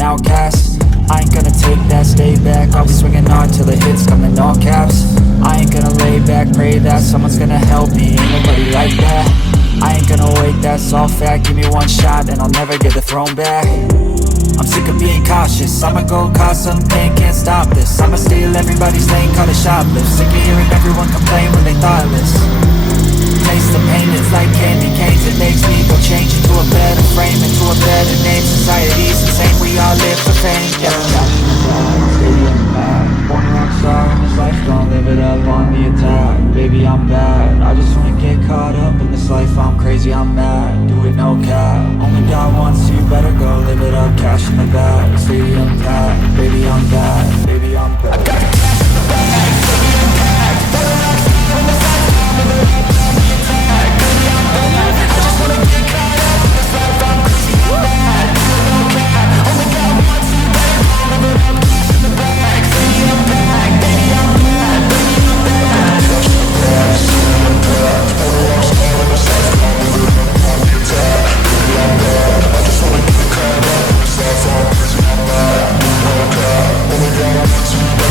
an outcast. I ain't gonna take that, stay back. I'll be swinging hard till the hits come in all caps. I ain't gonna lay back, pray that someone's gonna help me. Ain't nobody like that. I ain't gonna wait, that's all fact. Give me one shot and I'll never get the throne back. I'm sick of being cautious, I'ma go cause some pain, can't stop this. I'ma steal everybody's lane, call it shoplift. Sick of hearing everyone complain when they thoughtless. Taste the pain, it's like candy canes. It makes me go change into a better frame, into a better name. Society's insane, we all live for fame, yeah. Stadium mad, born a rock star in this life, don't live it up on the attack. Baby, I'm bad, I just wanna get caught up in this life. I'm crazy, I'm mad, do it no cap. Only God wants you, better go live it up. Cash in the bag, stadium packed. Baby, I'm bad, baby, I'm bad. I got the cash in the bag, stadium packed. Born a rock star in this life, don't live it up on the attack. Baby, I'm bad, I just wanna get caught up in this life. I'm crazy, I'm mad, do it no cap. Only God wants you, better go live it up. Cash in the bag, stadium packed. Baby, I'm bad, baby, I'm bad. Cash in the bag, stadium packed. Born a rock star in this life, don't live it up on the attack. Baby, I'm bad, I just wanna get caught up in this life. I'm crazy, I'm mad, do it no cap. Only God wants you, better go live it up.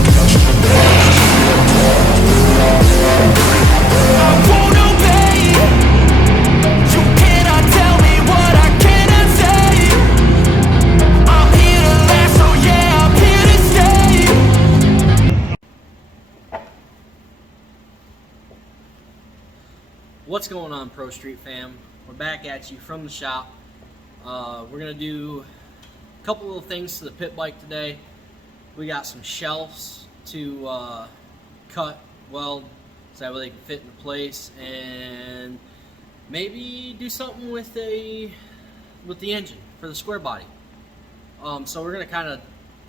Cash in the bag, stadium packed. Baby, I'm bad, baby, I'm bad. I won't obey. You cannot tell me what I cannot say. I'm here to last, so yeah, I'm here to stay. What's going on, Pro Street fam? We're back at you from the shop. We're gonna do a couple little things to the pit bike today. We got some shelves to cut, weld, so that way they can fit into place, and maybe do something with the engine for the square body. So we're gonna kind of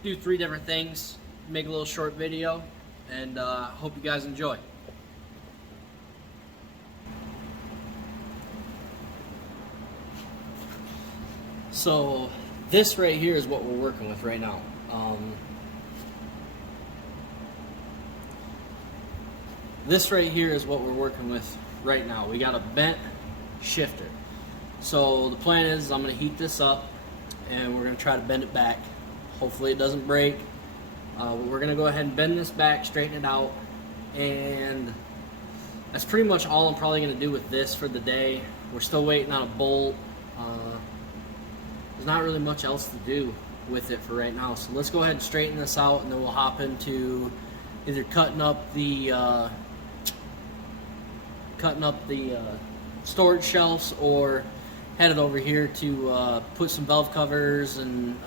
do 3 different things, make a little short video, and hope you guys enjoy. So this right here is what we're working with right now. This right here is what we're working with right now. We got a bent shifter. So the plan is I'm going to heat this up and we're going to try to bend it back. Hopefully it doesn't break. We're going to go ahead and bend this back, straighten it out, and that's pretty much all I'm probably going to do with this for the day. We're still waiting on a bolt. There's not really much else to do with it for right now. So let's go ahead and straighten this out, and then we'll hop into either cutting up the storage shelves, or headed over here to put some valve covers and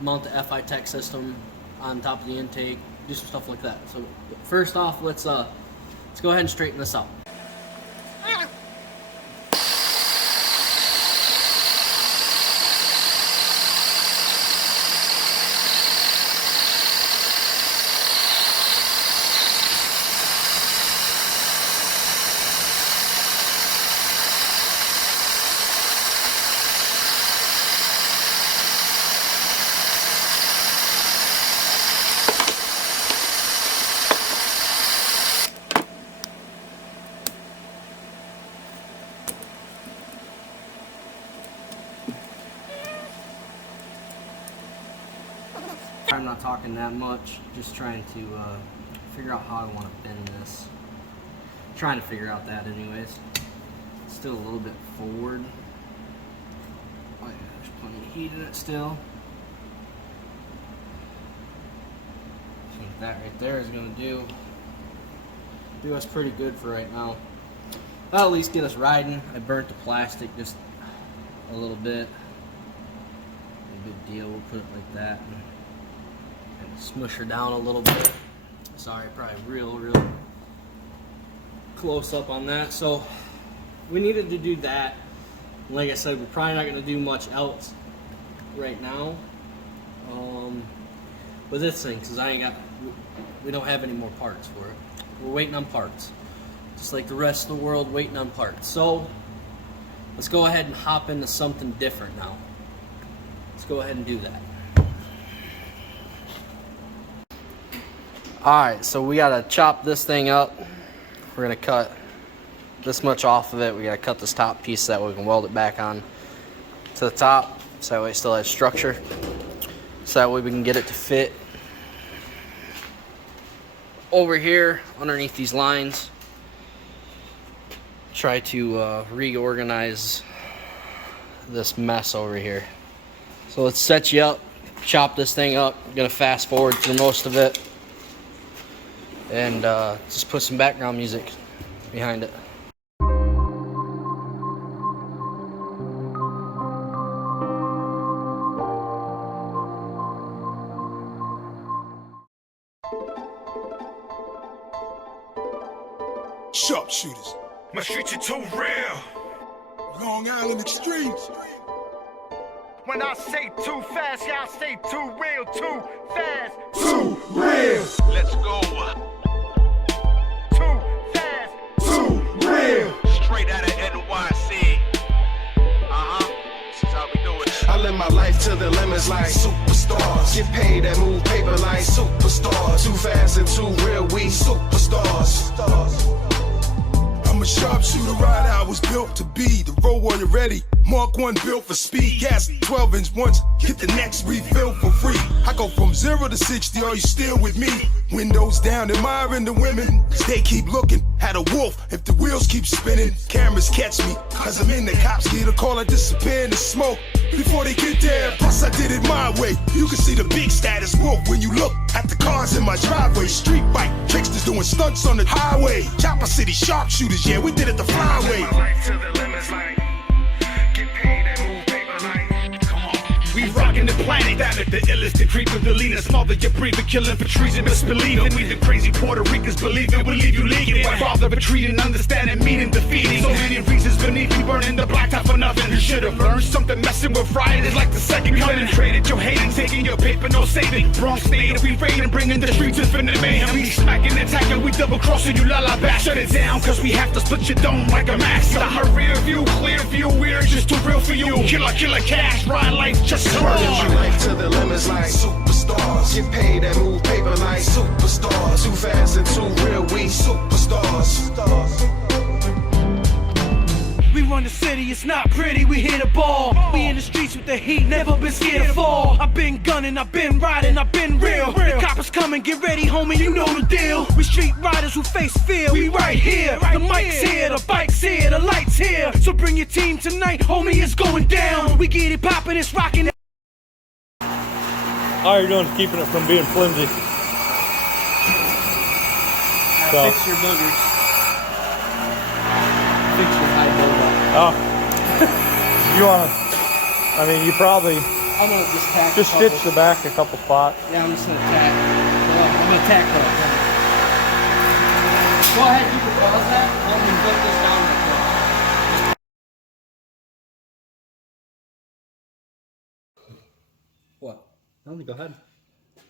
mount the FI Tech system on top of the intake, do some stuff like that. So first off, let's go ahead and straighten this out. I'm not talking that much, just trying to figure out how I want to bend this. Trying to figure out that anyways. Still a little bit forward. Oh yeah, there's plenty of heat in it still. I think that right there is going to do us pretty good for right now. That'll at least get us riding. I burnt the plastic just a little bit. No big deal, we'll put it like that. And smush her down a little bit. Sorry, probably real close up on that. So we needed to do that. Like I said, we're probably not going to do much else right now with this thing, because we don't have any more parts for it. We're waiting on parts, just like the rest of the world waiting on parts. So let's go ahead and hop into something different now. Let's go ahead and do that. Alright, so we gotta chop this thing up. We're gonna cut this much off of it. We gotta cut this top piece so that we can weld it back on to the top. So that way it still has structure. So that way we can get it to fit over here underneath these lines. Try to reorganize this mess over here. So let's set you up, chop this thing up. I'm gonna fast forward through most of it and just put some background music behind it. Sharpshooters. My streets are too real. Long Island extremes. When I say too fast, y'all say too real, too fast. Too real. Let's go. Too fast. Too real. Straight out of NYC. This is how we do it. I live my life to the limits like superstars. Get paid and move paper like superstars. Too fast and too real, we superstars. I'm a sharpshooter rider, I was built to be the road warrior ready. Mark 1 built for speed, gas 12-inch once, hit the next refill for free. I go from 0 to 60, are you still with me? Windows down, admiring the women. They keep looking at a wolf if the wheels keep spinning. Cameras catch me, cause I'm in the cops get a call, I disappear in the smoke before they get there. Plus I did it my way. You can see the big status wolf when you look at the cars in my driveway. Street bike, tricksters doing stunts on the highway. Chopper City sharpshooters, yeah, we did it the flyway. Life to the limits like get paid and move paper like. Come on. We rockin' the planet, that is the illest, the creeper, the leanest, smother your breathing, killing for treason, misbelieving. We the crazy Puerto Ricans believing, we'll leave you leaking. My father retreating, understanding, meaning defeating. So many reasons beneath you, burning the blacktop for nothing. You should've learned something, messing with riot is like the second coming. Traded your hating, taking your paper, no saving. Bronx state, we raiding, bringing the streets infinite mayhem. We smacking, attacking, we double crossing you, la back. Shut it down, cause we have to split your dome like a mask. I'm a rear view, clear view, we're just too real for you. Killer cash, ride life, just Life to the limits like superstars. Get paid and move paper like superstars. Too fast and too real, we superstars. We run the city, it's not pretty, we hit a ball. We in the streets with the heat, never been scared to fall. I've been gunning, I've been riding, I've been real. The coppers coming, get ready, homie, you know the deal. We street riders who face fear, we right here. The mic's here, the bike's here, the light's here. So bring your team tonight, homie, it's going down. We get it poppin', it's rockin'. All you're doing is keeping it from being flimsy. So. Fix your boogers. Fix your high buildup. Oh. You want to, I mean, you probably I'm gonna just tack. just stitch the back a couple spots. Yeah, I'm just gonna tack. I'm gonna tack that. Go ahead, you can pause that. I'm gonna flip this down. What? No, go ahead.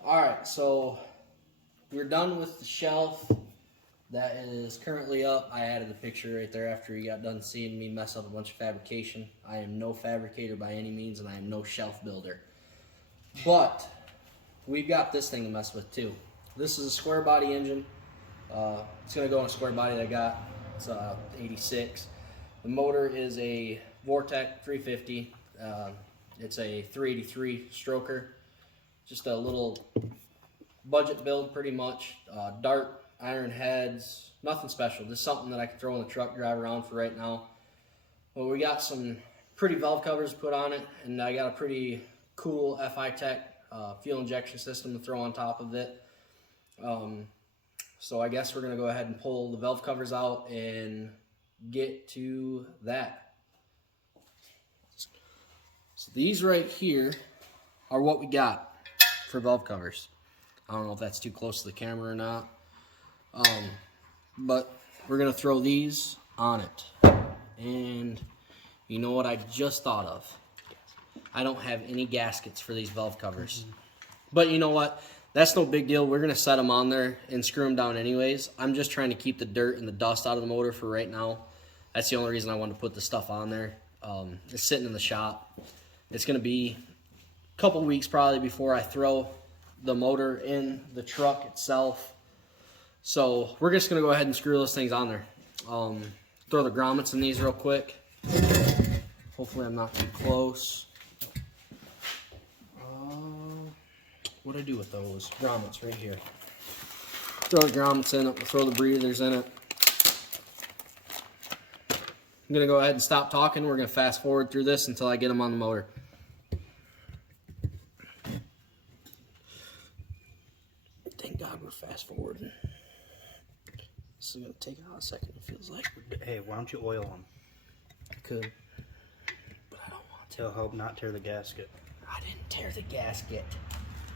Alright, so we're done with the shelf that is currently up. I added the picture right there after you got done seeing me mess up a bunch of fabrication. I am no fabricator by any means, and I am no shelf builder. But we've got this thing to mess with too. This is a square body engine. It's going to go on a square body that I got. It's 86. The motor is a Vortec 350. It's a 383 stroker. Just a little budget build pretty much. Dart, iron heads, nothing special. Just something that I can throw in the truck, drive around for right now. Well, we got some pretty valve covers to put on it, and I got a pretty cool FI Tech fuel injection system to throw on top of it. So I guess we're going to go ahead and pull the valve covers out and get to that. So these right here are what we got for valve covers. I don't know if that's too close to the camera or not. But we're going to throw these on it. And you know what I just thought of? I don't have any gaskets for these valve covers. But you know what? That's no big deal. We're going to set them on there and screw them down anyways. I'm just trying to keep the dirt and the dust out of the motor for right now. That's the only reason I wanted to put the stuff on there. It's sitting in the shop. It's going to be a couple weeks probably before I throw the motor in the truck itself. So we're just going to go ahead and screw those things on there. Throw the grommets in these real quick. Hopefully I'm not too close. what do I do with those grommets right here? Throw the grommets in it, we'll throw the breathers in it. I'm gonna go ahead and stop talking. We're gonna fast forward through this until I get them on the motor. Thank God we're fast forwarding. This is gonna take out a second, it feels like. Hey, why don't you oil them? I could, but I don't want to. It'll help not tear the gasket. I didn't tear the gasket.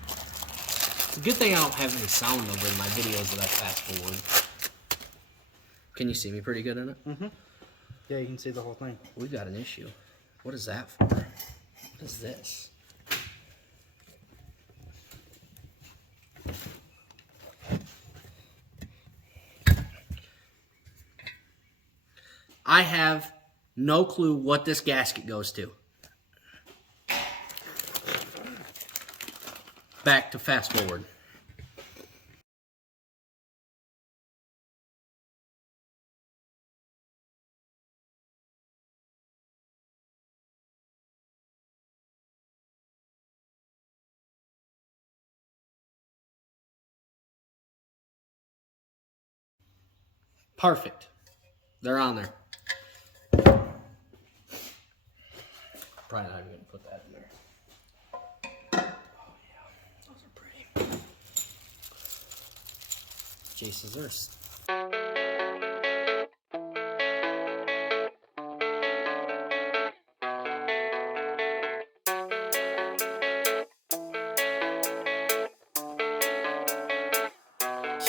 It's a good thing I don't have any sound over in my videos that I fast forward. Can you see me pretty good in it? Mm-hmm. Yeah, you can see the whole thing. We've got an issue. What is that for? What is this? I have no clue what this gasket goes to. Back to fast forward. Perfect. They're on there. Probably not even going to put that in there. Oh, yeah. Those are pretty. Jay Scissors.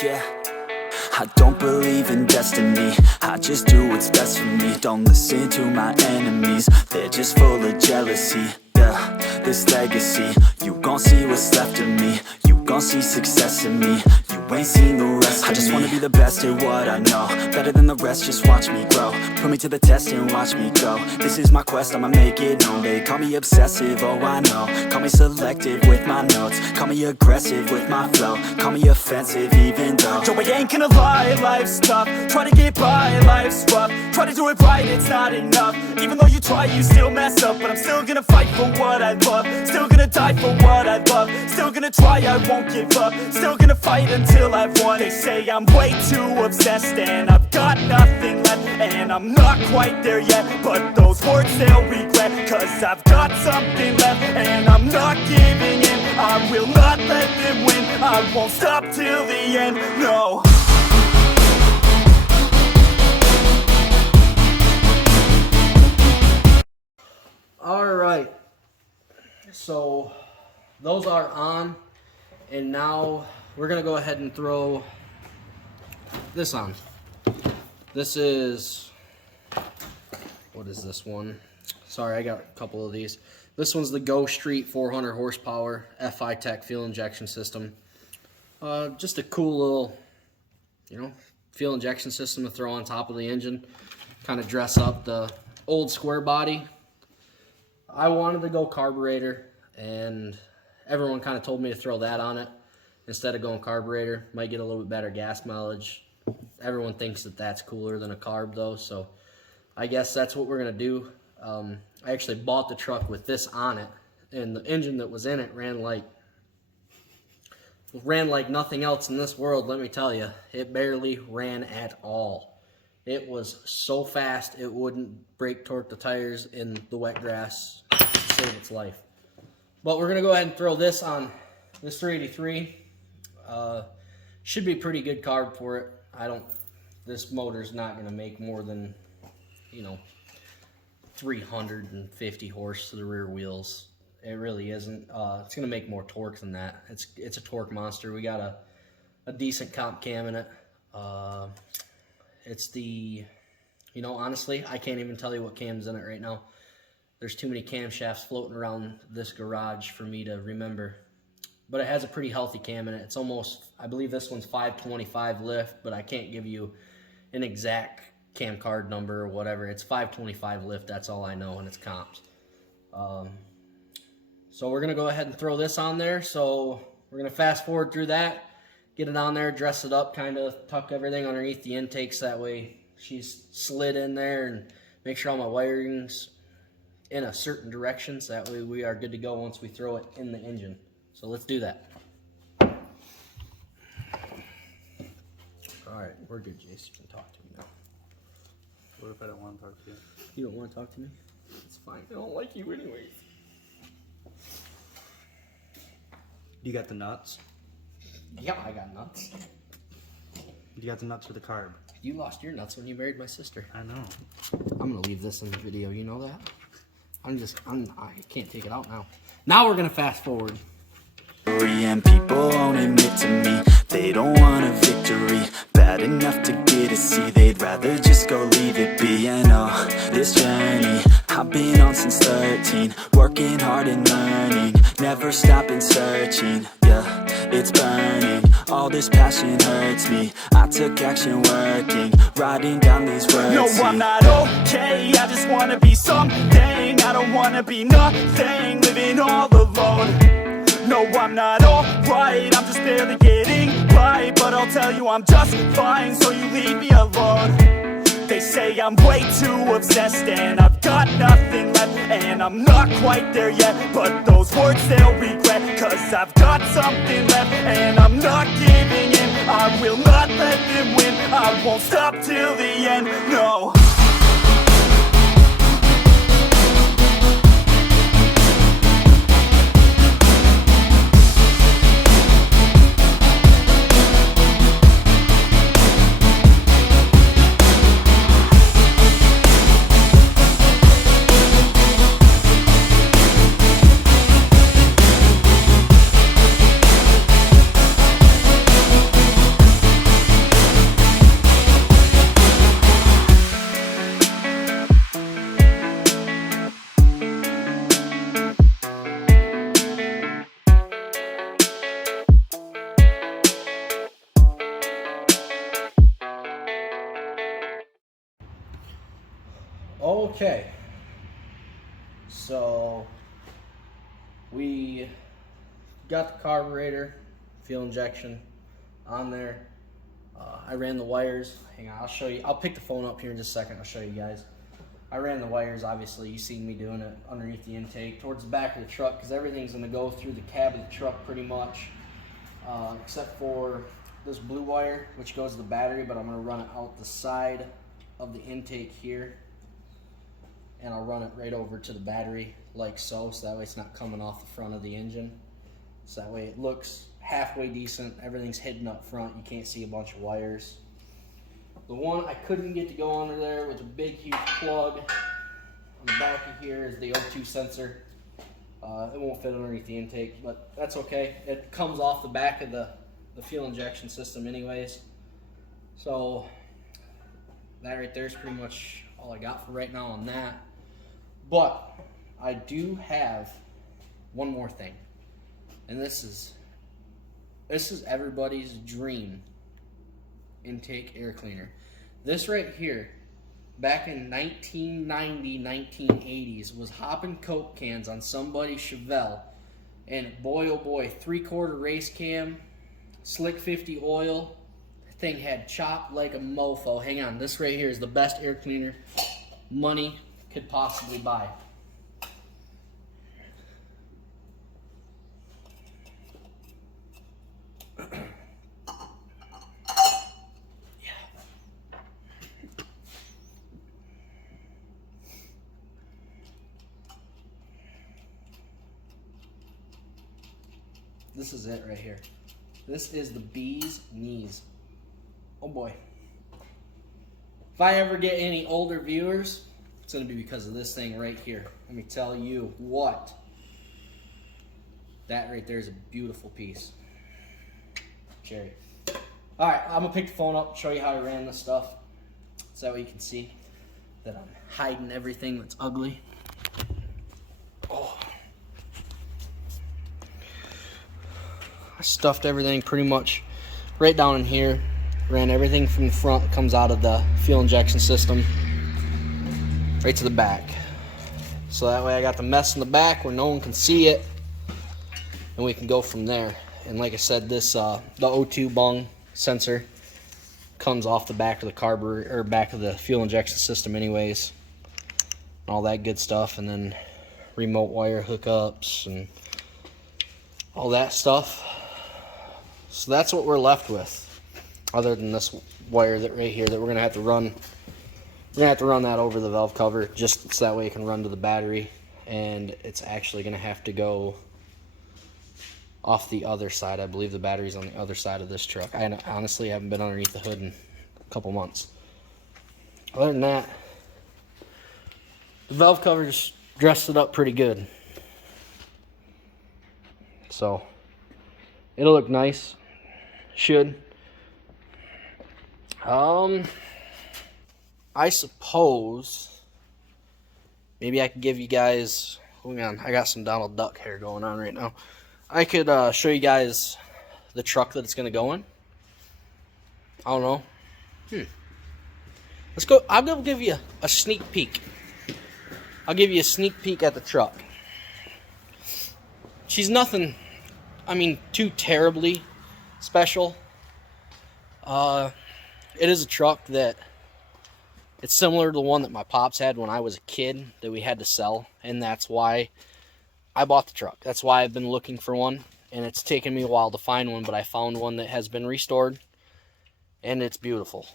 Yeah, I don't believe in destiny, I just do what's best for me. Don't listen to my enemies, they're just full of jealousy. Yeah, this legacy, you gon' see what's left of me. You gon' see success in me, you ain't seen the rest of me. I just wanna be the best at what I know, better than the rest, just watch me grow. Put me to the test and watch me go. This is my quest, I'ma make it known. They call me obsessive, oh I know. Call me selective with my notes, call me aggressive with my flow, call me offensive even though Joe, I ain't gonna lie, life's tough. Try to get by, life's rough. Try to do it right, it's not enough. Even though you try, you still mess up. But I'm still gonna fight for what I love, still gonna die for what I love, still gonna try, I won't give up, still gonna fight until I've won. They say I'm way too obsessed and I've got nothing left, and I'm not quite there yet, but those words they'll regret, cause I've got something left and I'm not giving in. I will not let them win, I won't stop till the end, no. Alright, so those are on, and now we're going to go ahead and throw this on. This is, what is this one? Sorry, I got a couple of these. This one's the Go Street 400 horsepower FI Tech fuel injection system. Just a cool little, fuel injection system to throw on top of the engine. Kind of dress up the old square body. I wanted to go carburetor, and everyone kind of told me to throw that on it instead of going carburetor. Might get a little bit better gas mileage. Everyone thinks that that's cooler than a carb though, so I guess that's what we're gonna do. I actually bought the truck with this on it, and the engine that was in it ran like nothing else in this world. Let me tell you, it barely ran at all. It was so fast it wouldn't brake torque the tires in the wet grass to save its life. But we're gonna go ahead and throw this on this 383. Should be pretty good carb for it. This motor's not gonna make more than 350 horse to the rear wheels. It really isn't. It's gonna make more torque than that. It's a torque monster. We got a decent comp cam in it. It's the, honestly, I can't even tell you what cam's in it right now. There's too many camshafts floating around this garage for me to remember. But it has a pretty healthy cam in it. It's almost, I believe this one's 525 lift, but I can't give you an exact cam card number or whatever. It's 525 lift, that's all I know, and it's comps. So we're gonna go ahead and throw this on there. So we're gonna fast forward through that, get it on there, dress it up, kind of tuck everything underneath the intakes. That way she's slid in there, and make sure all my wiring's in a certain direction. So that way we are good to go once we throw it in the engine. So let's do that. Alright, we're good, Jace. You can talk to me now. What if I don't want to talk to you? You don't want to talk to me? It's fine. I don't like you anyways. You got the nuts? Yeah, I got nuts. You got the nuts for the carb? You lost your nuts when you married my sister. I know. I'm gonna leave this in the video, you know that? I can't take it out now. Now we're gonna fast forward. And people won't admit to me they don't want a victory bad enough to get a see. They'd rather just go leave it be. And this journey I've been on since 13, working hard and learning, never stopping searching. Yeah, it's burning, all this passion hurts me. I took action working, writing down these words. No, I'm not okay, I just wanna be something. I don't wanna be nothing, living all alone. No, I'm not alright, I'm just barely getting by. But I'll tell you I'm just fine, so you leave me alone. They say I'm way too obsessed and I've got nothing left, and I'm not quite there yet, but those words they'll regret. Cause I've got something left and I'm not giving in. I will not let them win, I won't stop till the end, no. Okay, so we got the carburetor, fuel injection on there. I ran the wires. Hang on, I'll show you. I'll pick the phone up here in just a second. I'll show you guys. I ran the wires, obviously. You've seen me doing it underneath the intake, towards the back of the truck, because everything's going to go through the cab of the truck pretty much, except for this blue wire, which goes to the battery, but I'm going to run it out the side of the intake here. And I'll run it right over to the battery like so that way it's not coming off the front of the engine. So that way it looks halfway decent. Everything's hidden up front. You can't see a bunch of wires. The one I couldn't get to go under there was a big, huge plug. On the back of here is the O2 sensor. It won't fit underneath the intake, but that's okay. It comes off the back of the fuel injection system anyways. So that right there is pretty much all I got for right now on that. But I do have one more thing, and this is everybody's dream intake air cleaner. This right here, back in 1990, 1980s, was hopping Coke cans on somebody's Chevelle, and boy oh boy, 3/4 race cam, slick 50 oil. The thing had chopped like a mofo. Hang on, this right here is the best air cleaner money could possibly buy. This is it right here. This is the bee's knees. Oh boy. If I ever get any older viewers, it's going to be because of this thing right here. Let me tell you what. That right there is a beautiful piece. Cherry. Alright, I'm going to pick the phone up and show you how I ran this stuff. So that way you can see that I'm hiding everything that's ugly. Oh. I stuffed everything pretty much right down in here. Ran everything from the front that comes out of the fuel injection system right to the back. So that way I got the mess in the back where no one can see it, and we can go from there. And like I said, this the O2 bung sensor comes off the back of the carburetor, or back of the fuel injection system anyways. All that good stuff, and then remote wire hookups and all that stuff. So that's what we're left with. other than this wire that right here that we're gonna have to run. We're gonna have to run that over the valve cover just so that way it can run to the battery, and it's actually gonna have to go off the other side. I believe the battery's on the other side of this truck. I honestly haven't been underneath the hood in a couple months. Other than that, the valve cover just dressed it up pretty good. So it'll look nice. Should. I suppose maybe I could give you guys, hold on, I got some Donald Duck hair going on right now. I could show you guys the truck that it's gonna go in. I don't know. Let's go. I'll go give you a sneak peek. I'll give you a sneak peek at the truck. She's nothing, I mean, too terribly special. It is a truck that it's similar to the one that my pops had when I was a kid that we had to sell, and that's why I bought the truck. That's why I've been looking for one, and it's taken me a while to find one, but I found one that has been restored, and it's beautiful.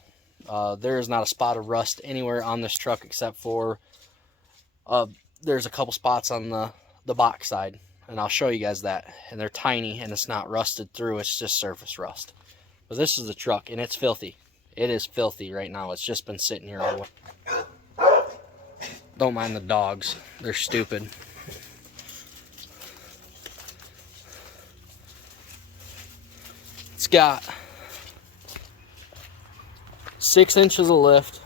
There is not a spot of rust anywhere on this truck except for there's a couple spots on the box side, and I'll show you guys that, and they're tiny, and it's not rusted through, it's just surface rust. But this is the truck, and it's filthy. It is filthy right now. It's just been sitting here all the way. Don't mind the dogs. They're stupid. It's got 6 inches of lift.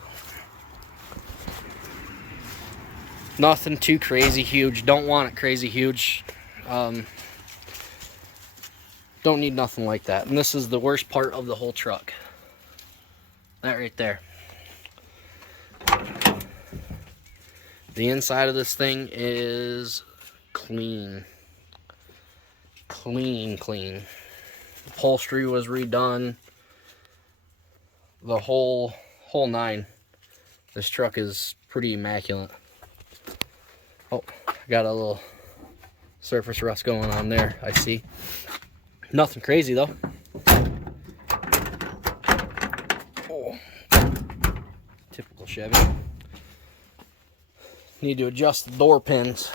Nothing too crazy huge. Don't want it crazy huge. Don't need nothing like that. And this is the worst part of the whole truck. That right there. The inside of this thing is clean. Clean. Upholstery was redone. The whole nine. This truck is pretty immaculate. Oh, got a little surface rust going on there, I see. Nothing crazy though. Oh. Typical Chevy. Need to adjust the door pins.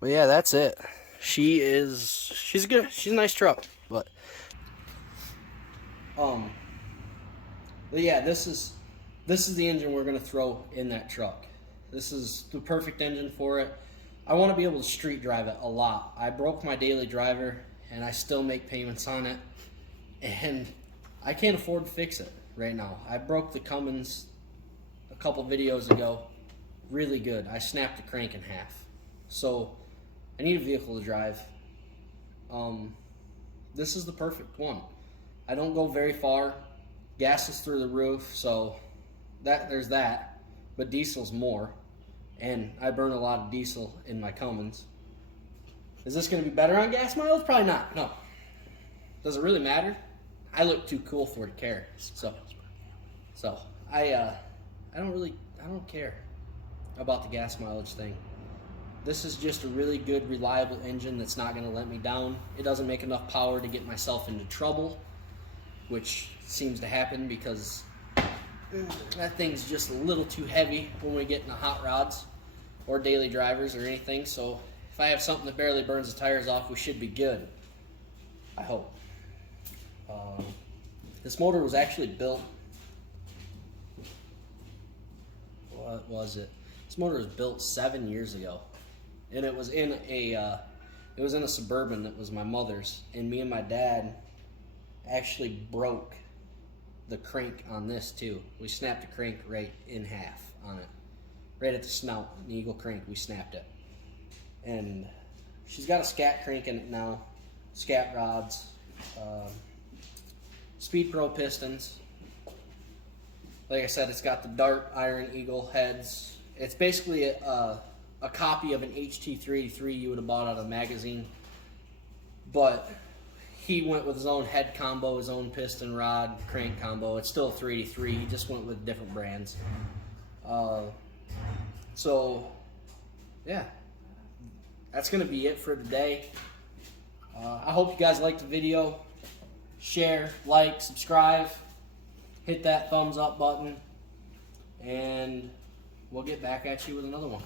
But yeah, that's it. She's good. She's a nice truck, but yeah, this is the engine we're gonna throw in that truck. This is the perfect engine for it. I want to be able to street drive it a lot. I broke my daily driver, and I still make payments on it, and I can't afford to fix it right now. I broke the Cummins a couple videos ago, really good. I snapped the crank in half, so I need a vehicle to drive. This is the perfect one. I don't go very far. Gas is through the roof, so there's that, but diesel's more, and I burn a lot of diesel in my Cummins. Is this going to be better on gas mileage? Probably not. No. Does it really matter? I look too cool for it to care. So I don't care about the gas mileage thing. This is just a really good, reliable engine that's not going to let me down. It doesn't make enough power to get myself into trouble, which seems to happen because that thing's just a little too heavy when we get in the hot rods or daily drivers or anything. So if I have something that barely burns the tires off, we should be good. I hope. This motor was actually built. What was it? This motor was built 7 years ago, and it was in a Suburban that was my mother's, and me and my dad actually broke the crank on this too. We snapped the crank right in half on it, right at the snout, the Eagle crank. We snapped it, and she's got a scat crank in it now, scat rods, Speed Pro pistons. Like I said, it's got the Dart Iron Eagle heads. It's basically a copy of an HT383 you would have bought out of a magazine, but he went with his own head combo, his own piston rod crank combo. It's still a 383. He just went with different brands. So yeah, that's gonna be it for today. I hope you guys liked the video. Share, like, subscribe, hit that thumbs up button, and we'll get back at you with another one.